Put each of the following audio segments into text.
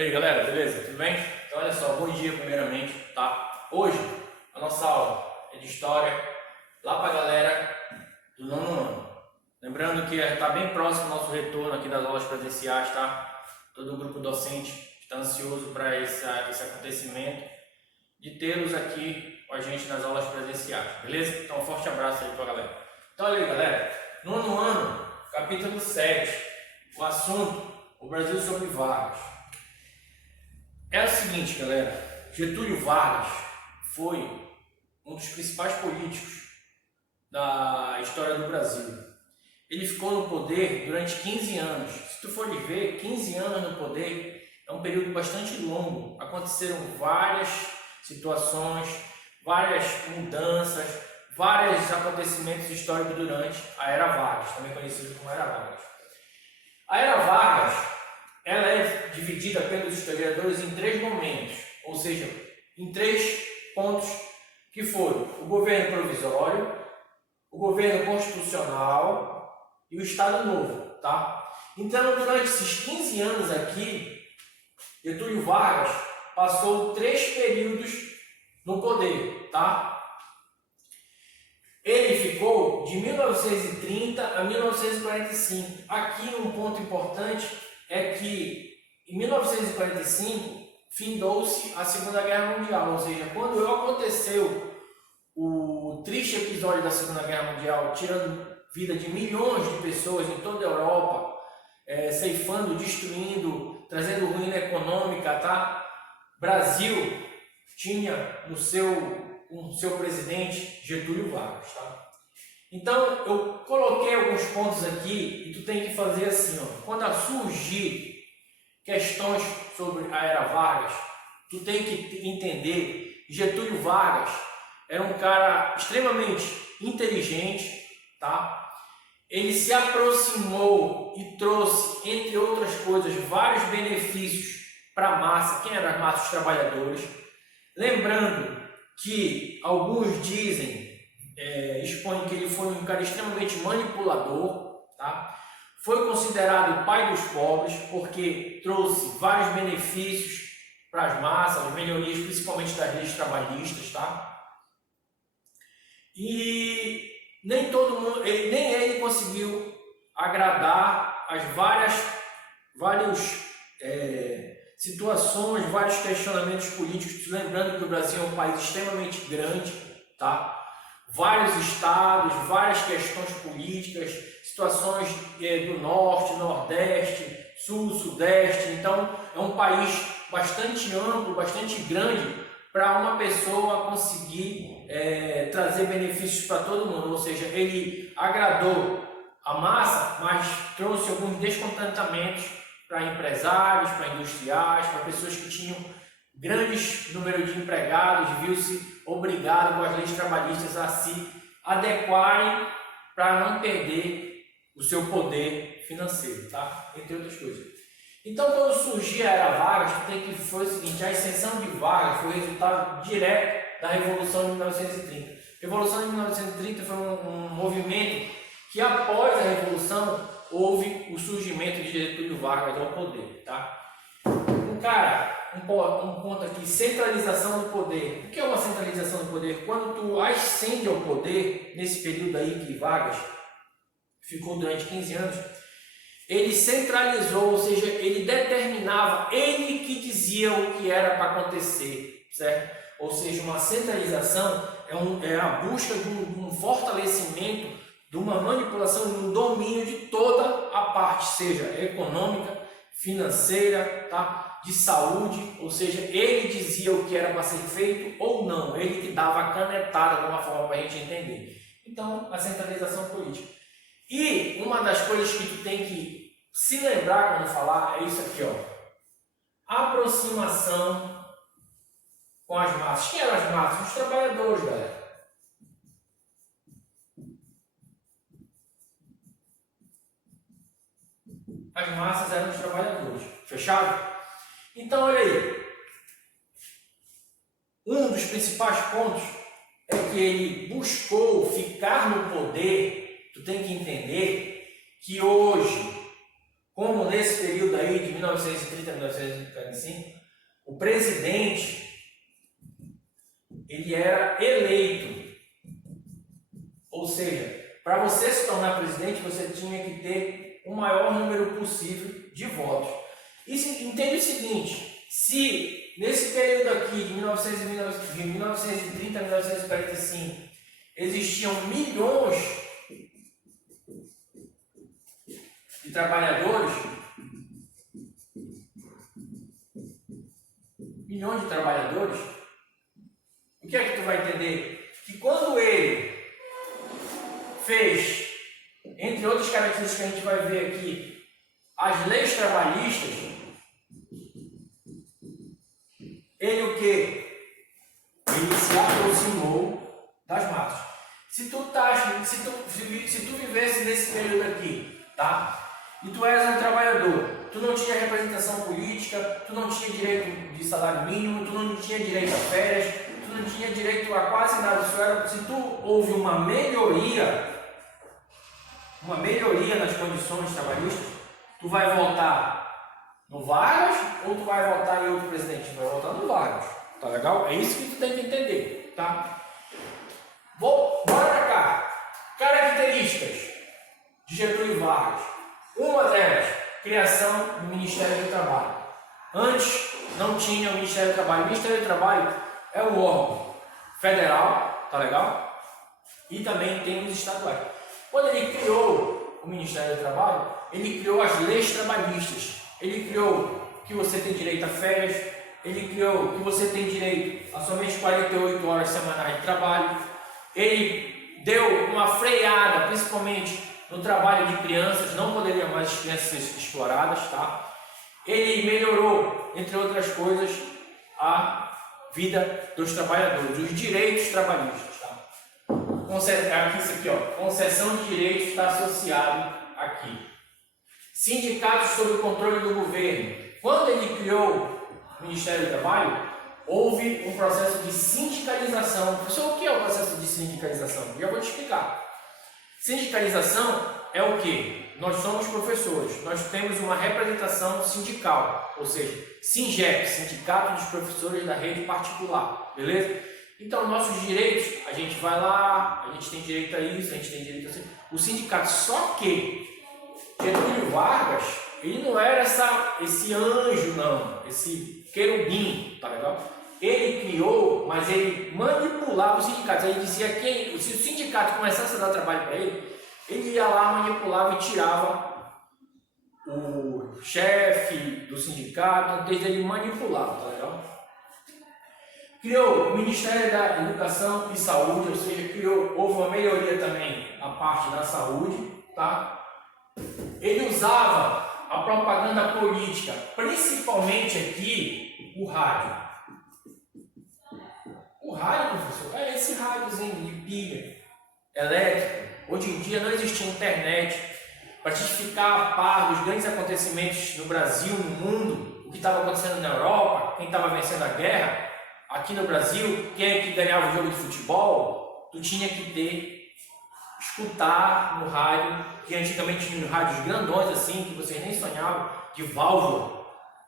E aí galera, beleza? Tudo bem? Então olha só, bom dia primeiramente, tá? Hoje a nossa aula é de História lá pra galera do nono ano. Lembrando que está bem próximo do nosso retorno aqui das aulas presenciais, tá? Todo o grupo docente está ansioso para esse acontecimento de tê-los aqui com a gente nas aulas presenciais, beleza? Então um forte abraço aí pra galera. Então olha aí galera, nono ano, capítulo 7, o assunto, o Brasil sob Vargas. É o seguinte, galera, Getúlio Vargas foi um dos principais políticos da história do Brasil. Ele ficou no poder durante 15 anos. Se tu for ver, 15 anos no poder é um período bastante longo. Aconteceram várias situações, várias mudanças, vários acontecimentos históricos durante a Era Vargas, também conhecido como Era Vargas. A Era Vargas ela é dividida pelos historiadores em três momentos, ou seja, em três pontos que foram o governo provisório, o governo constitucional e o Estado Novo, tá? Então, durante esses 15 anos aqui, Getúlio Vargas passou 3 períodos no poder, tá? Ele ficou de 1930 a 1945. Aqui um ponto importante é que em 1945 findou-se a Segunda Guerra Mundial, ou seja, quando aconteceu o triste episódio da Segunda Guerra Mundial, tirando vida de milhões de pessoas em toda a Europa, ceifando, destruindo, trazendo ruína econômica, tá? Brasil tinha no seu presidente Getúlio Vargas, tá? Então, eu coloquei alguns pontos aqui e tu tem que fazer assim, ó. Quando surgir questões sobre a Era Vargas, tu tem que entender que Getúlio Vargas era um cara extremamente inteligente, tá? Ele se aproximou e trouxe, entre outras coisas, vários benefícios para a massa. Quem eram as massas? Os trabalhadores. Lembrando que alguns dizem, expõe que ele foi um cara extremamente manipulador, tá? Foi considerado o pai dos pobres porque trouxe vários benefícios para as massas, melhorias principalmente das leis trabalhistas, tá? E nem todo mundo, nem ele conseguiu agradar as várias situações, vários questionamentos políticos, lembrando que o Brasil é um país extremamente grande, tá? Vários estados, várias questões políticas, situações do norte, nordeste, sul, sudeste. Então é um país bastante amplo, bastante grande para uma pessoa conseguir trazer benefícios para todo mundo. Ou seja, ele agradou a massa, mas trouxe alguns descontentamentos para empresários, para industriais, para pessoas que tinham grandes número de empregados, viu-se obrigado com as leis trabalhistas a se adequarem para não perder o seu poder financeiro, tá? Entre outras coisas. Então, quando surgiu a Era Vargas, foi o seguinte: a ascensão de Vargas foi resultado direto da Revolução de 1930. A Revolução de 1930 foi um movimento que, após a Revolução, houve o surgimento de Getúlio Vargas ao poder, tá? Um ponto aqui, centralização do poder. O que é uma centralização do poder? Quando tu ascende ao poder, nesse período aí que Vargas ficou durante 15 anos, ele centralizou, ou seja, ele determinava, ele que dizia o que era para acontecer, certo? Ou seja, uma centralização é a busca de um fortalecimento, de uma manipulação, de um domínio de toda a parte, seja econômica, financeira, tá? De saúde, ou seja, ele dizia o que era para ser feito ou não, ele que dava a canetada de uma forma para a gente entender. Então, a centralização política. E uma das coisas que tu tem que se lembrar quando falar é isso aqui, ó. Aproximação com as massas. Quem eram as massas? Os trabalhadores, galera. As massas eram os trabalhadores. Fechado? Então, olha aí. Um dos principais pontos é que ele buscou ficar no poder. Tu tem que entender que hoje como nesse período aí de 1930 a 1945, o presidente ele era eleito. Ou seja, para você se tornar presidente, você tinha que ter o maior número possível de votos. E entende o seguinte, se nesse período aqui de 1930 a 1945 existiam milhões de trabalhadores, o que é que tu vai entender? Que quando ele fez, entre outras características que a gente vai ver aqui, as leis trabalhistas, ele o que? Ele se aproximou das massas. Se tu vivesse nesse período aqui, tá? E tu eras um trabalhador, tu não tinha representação política, tu não tinha direito de salário mínimo, tu não tinha direito a férias, tu não tinha direito a quase nada. Se tu houve uma melhoria nas condições trabalhistas, tu vai votar no Vargas ou tu vai votar em outro presidente? Tu vai votar no Vargas, tá legal? É isso que tu tem que entender, tá? Bora pra cá. Características de Getúlio Vargas. Uma delas, criação do Ministério do Trabalho. Antes não tinha o Ministério do Trabalho. O Ministério do Trabalho é o órgão federal, tá legal? E também tem os estaduais. Quando ele criou o Ministério do Trabalho, ele criou as leis trabalhistas. Ele criou que você tem direito a férias, ele criou que você tem direito a somente 48 horas semanais de trabalho. Ele deu uma freada, principalmente no trabalho de crianças, não poderiam mais as crianças ser exploradas, tá? Ele melhorou, entre outras coisas, a vida dos trabalhadores, os direitos trabalhistas, tá? Aqui, isso aqui, ó, concessão de direitos está associado aqui. Sindicatos sob o controle do governo. Quando ele criou o Ministério do Trabalho, houve um processo de sindicalização. Professor, o que é o processo de sindicalização? Já vou te explicar. Sindicalização é o que? Nós somos professores, nós temos uma representação sindical, ou seja, SINGEP, Sindicato dos Professores da Rede Particular, beleza? Então, nossos direitos, a gente vai lá, a gente tem direito a isso, a gente tem direito a isso. O sindicato, só que Getúlio Vargas, ele não era esse anjo, não, esse querubim, tá legal? Ele criou, mas ele manipulava os sindicatos. Ele dizia que se o sindicato começasse a dar trabalho para ele, ele ia lá, manipulava e tirava o chefe do sindicato, desde ele manipulava, tá legal? Criou o Ministério da Educação e Saúde, ou seja, houve uma melhoria também na parte da saúde, tá? Ele usava a propaganda política, principalmente aqui o rádio. O rádio, professor, é esse rádiozinho de pilha elétrica. Hoje em dia não existia internet para te ficar a par dos grandes acontecimentos no Brasil, no mundo, o que estava acontecendo na Europa, quem estava vencendo a guerra. Aqui no Brasil, quem é que ganhava o jogo de futebol, tu tinha que escutar no rádio, que antigamente tinha rádios grandões assim, que vocês nem sonhavam, de válvula.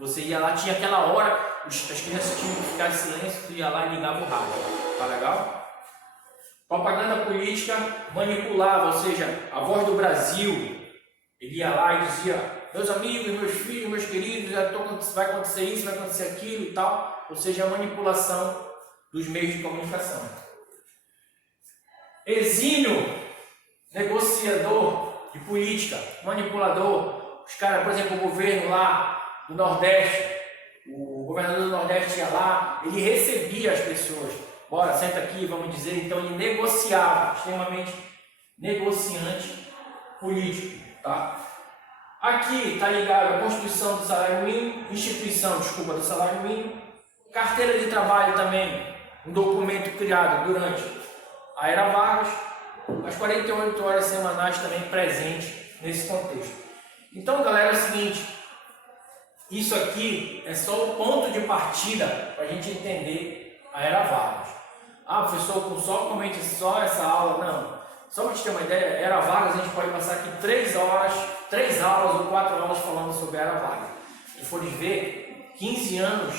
Você ia lá, tinha aquela hora, as crianças tinham que ficar em silêncio, tu ia lá e ligava o rádio. Tá legal? Propaganda política manipulava, ou seja, a Voz do Brasil, ele ia lá e dizia: meus amigos, meus filhos, meus queridos, vai acontecer isso, vai acontecer aquilo e tal. Ou seja, a manipulação dos meios de comunicação. Exímio negociador de política, manipulador. Os caras, por exemplo, o governo lá do Nordeste, o governador do Nordeste ia lá, ele recebia as pessoas. Bora, senta aqui, vamos dizer. Então ele negociava, extremamente negociante político, tá? Aqui está ligado a Constituição do Salário Mínimo, do Salário Mínimo, carteira de trabalho também, um documento criado durante a Era Vargas, as 48 horas semanais também presente nesse contexto. Então, galera, é o seguinte, isso aqui é só o ponto de partida para a gente entender a Era Vargas. Ah, professor, somente só essa aula? Não. Só para te ter uma ideia, Era Vargas, a gente pode passar aqui 3 aulas ou 4 aulas falando sobre Era Vargas. Se for ver, 15 anos,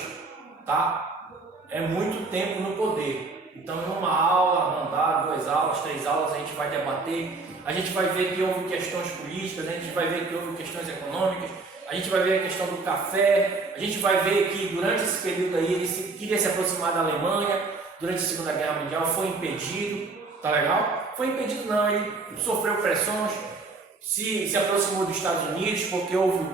tá? É muito tempo no poder. Então, em uma aula, não dá, 2 aulas, 3 aulas, a gente vai debater, a gente vai ver que houve questões políticas, a gente vai ver que houve questões econômicas, a gente vai ver a questão do café, a gente vai ver que durante esse período aí ele queria se aproximar da Alemanha, durante a Segunda Guerra Mundial, foi impedido, tá legal? Foi impedido não, ele sofreu pressões, se aproximou dos Estados Unidos porque houve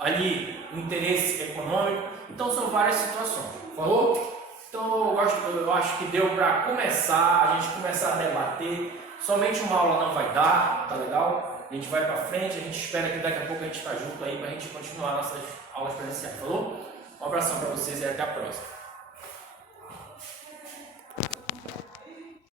ali um interesse econômico, então são várias situações, falou? Então eu acho que deu para começar, a gente começar a debater, somente uma aula não vai dar, tá legal? A gente vai para frente, a gente espera que daqui a pouco a gente está junto aí para a gente continuar nossas aulas presenciais, falou? Um abração para vocês e até a próxima.